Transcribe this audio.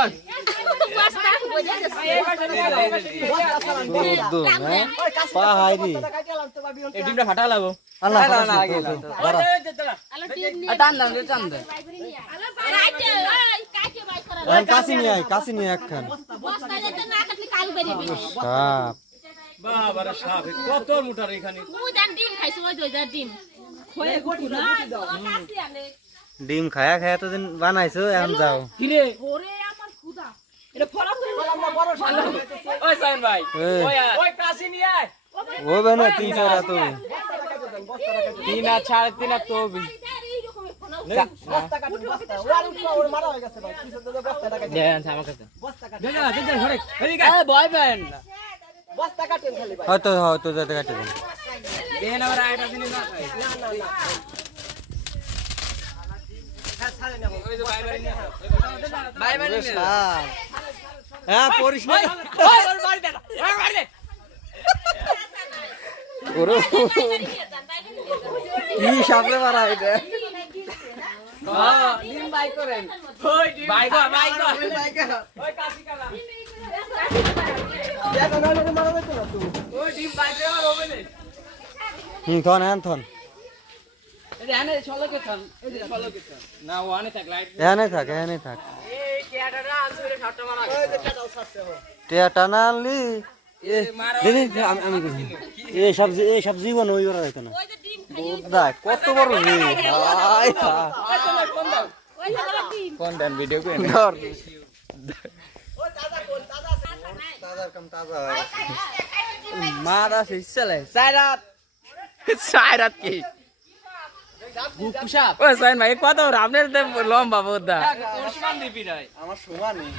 কর পা হাইরি এই ডিমটা ফাটা লাগো আল্লাহ কাশি নিয়ে আয় কাশি নিয়ে একখান সাপ বাবা রে সাপ কত মোটার এখানে ডিম খায়া খায়া তো দিন বানাইছো এখন যাও কিরে এটা ফলা করে ওই সাইন ভাই ওই কাশি নিয়ে আয় ও বেনা 300 তো 3 আর 3.5 আর তো বস্তা কাটুন বস্তা ওর মারা হয়ে গেছে ভাই 300 বস্তা টাকা দেন আমার কাছে বস্তা কাটুন দেন ধরে এদিকে এ ভয় পেন বস্তা কাটেন খালি ভাই হয়তো যেতে কাটে দেন দেন আবার আইটা দিন না না বাই বাই হ্যাঁ পরিস না বাড়ি দে বাড়ি দে ওরে কি সামনে মারা এটা হ্যাঁ ডিম বাই করেন ওই ডিম বাই কর ওই কাশি কালা দেখো না লোকে মারা যাচ্ছে না তুই ওই ডিম বাই করে আর হবে না থন এই আনে ছলকে থান এই ছলকে থান না ও আনে থাক লাইট এখানে থাক এই ক্যাডাটা আনসুরে ঠাট্টা মারা ওই যে ক্যাডাও ছাড়ছে ও টিয়া টানা আনলি দিদি আমি এই সব জীবন ওই করা যাইতো না দেখ কত বড় রে কোন দেন ভিডিও করে ধর মারা ফিসলে সাইরাত কি গুকুশাপ ওই সাইন ভাই কত আপনার লম্বা বোধা ওর সমান দিবি নাই আমার সমানই